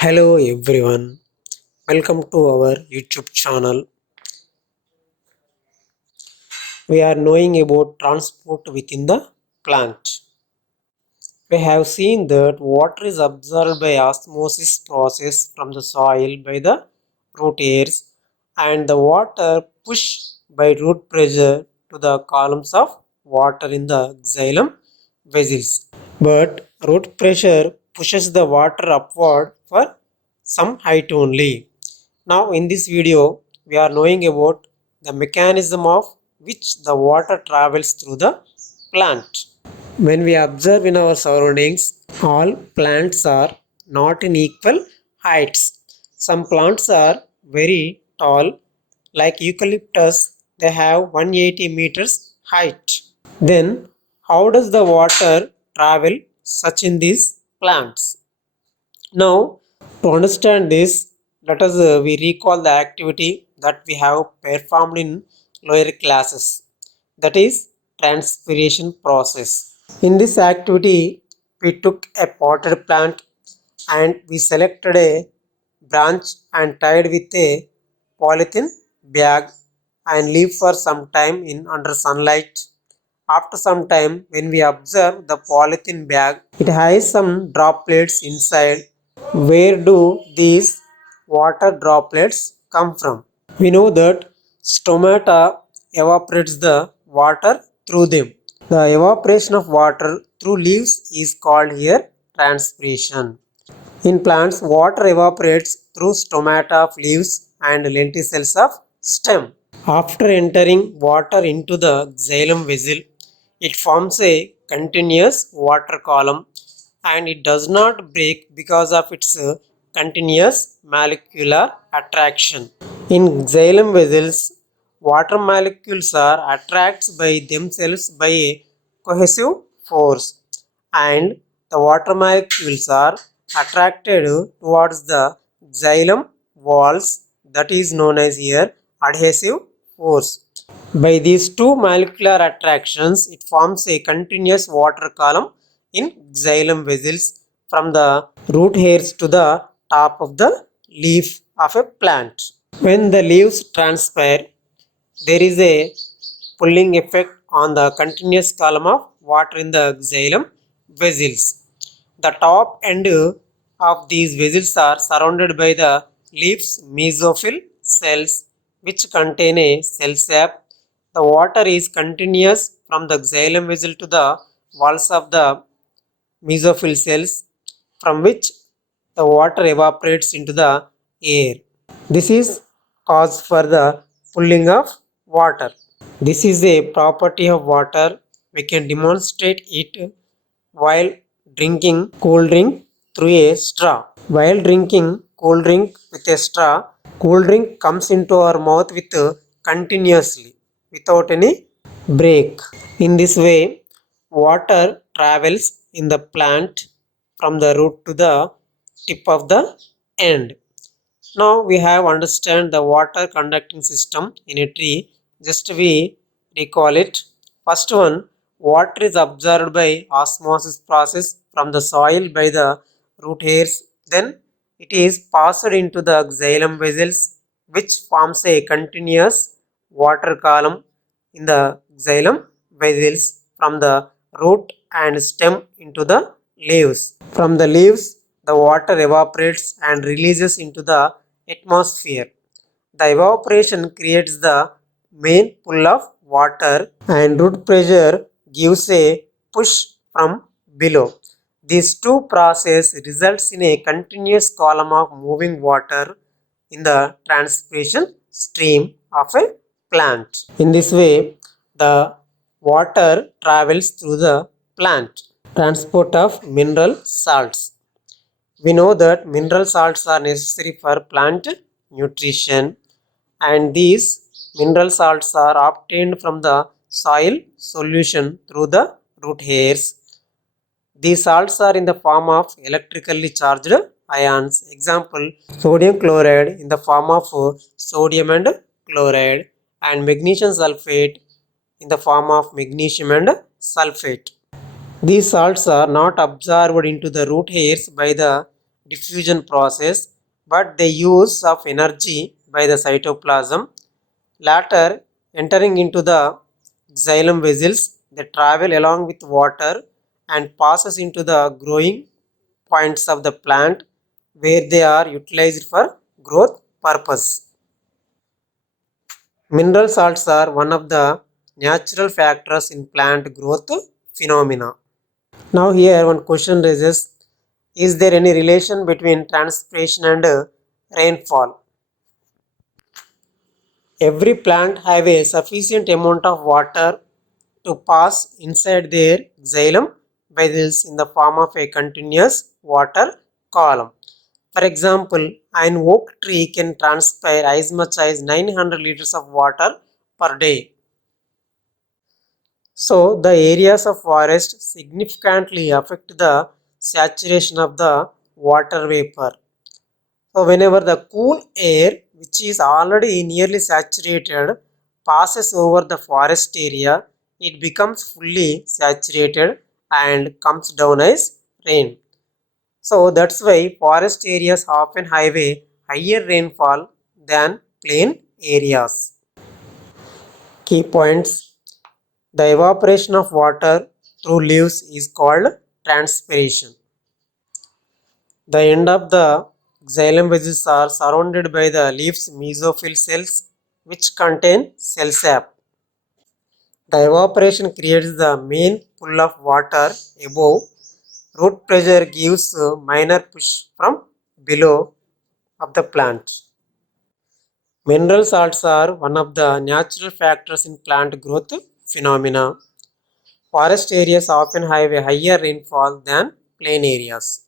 Hello everyone, welcome to our YouTube channel. We are knowing about transport within the plant. We have seen that water is absorbed by osmosis process from the soil by the root hairs and the water pushed by root pressure to the columns of water in the xylem vessels. But root pressure pushes the water upward for some height only. Now in this video we are knowing about the mechanism of which the water travels through the plant. When we observe in our surroundings, all plants are not in equal heights. Some plants are very tall, like eucalyptus, they have 180 meters height. Then, how does the water travel such in these plants? Now, to understand this, let us we recall the activity that we have performed in lower classes, that is transpiration process. In this activity, we took a potted plant and we selected a branch and tied with a polythene bag and leave for some time in under sunlight. After some time, when we observe the polythene bag, it has some droplets inside. Where do these water droplets come from? We know that stomata evaporates the water through them. The evaporation of water through leaves is called here transpiration. In plants, water evaporates through stomata of leaves and lenticels of stem. After entering water into the xylem vessel, it forms a continuous water column and it does not break because of its continuous molecular attraction. In xylem vessels, water molecules are attracted by themselves by a cohesive force and the water molecules are attracted towards the xylem walls, that is known as here adhesive force. By these two molecular attractions, it forms a continuous water column in xylem vessels from the root hairs to the top of the leaf of a plant. When the leaves transpire, there is a pulling effect on the continuous column of water in the xylem vessels. The top end of these vessels are surrounded by the leaf's mesophyll cells, which contain a cell sap. The water is continuous from the xylem vessel to the walls of the mesophyll cells, from which the water evaporates into the air. This is cause for the pulling of water. This is a property of water. We can demonstrate it while drinking cold drink through a straw. While drinking cold drink with a straw, cold drink comes into our mouth with continuously without any break. In this way, water travels in the plant from the root to the tip of the end. Now we have understand the water conducting system in a tree. Just we recall it. First one, water is absorbed by osmosis process from the soil by the root hairs. Then it is passed into the xylem vessels, which forms a continuous water column in the xylem vessels from the root and stem into the leaves. From the leaves, the water evaporates and releases into the atmosphere. The evaporation creates the main pull of water and root pressure gives a push from below. These two processes results in a continuous column of moving water in the transpiration stream of a plant. In this way, the water travels through the plant. Transport of mineral salts. We know that mineral salts are necessary for plant nutrition and these mineral salts are obtained from the soil solution through the root hairs. These salts are in the form of electrically charged ions. Example, sodium chloride in the form of sodium and chloride and magnesium sulfate in the form of magnesium and sulfate. These salts are not absorbed into the root hairs by the diffusion process, but the use of energy by the cytoplasm. Later, entering into the xylem vessels, they travel along with water and passes into the growing points of the plant where they are utilized for growth purpose. Mineral salts are one of the natural factors in plant growth phenomena. Now here one question raises, is there any relation between transpiration and rainfall? Every plant have a sufficient amount of water to pass inside their xylem vessels in the form of a continuous water column. For example, an oak tree can transpire as much as 900 liters of water per day. So, the areas of forest significantly affect the saturation of the water vapor. So, whenever the cool air, which is already nearly saturated, passes over the forest area, it becomes fully saturated and comes down as rain. So, that's why forest areas often have a higher rainfall than plain areas. Key points: the evaporation of water through leaves is called transpiration. The end of the xylem vessels are surrounded by the leaves mesophyll cells which contain cell sap. The evaporation creates the main pull of water above. Root pressure gives a minor push from below of the plant. Mineral salts are one of the natural factors in plant growth phenomena. Forest areas often have a higher rainfall than plain areas.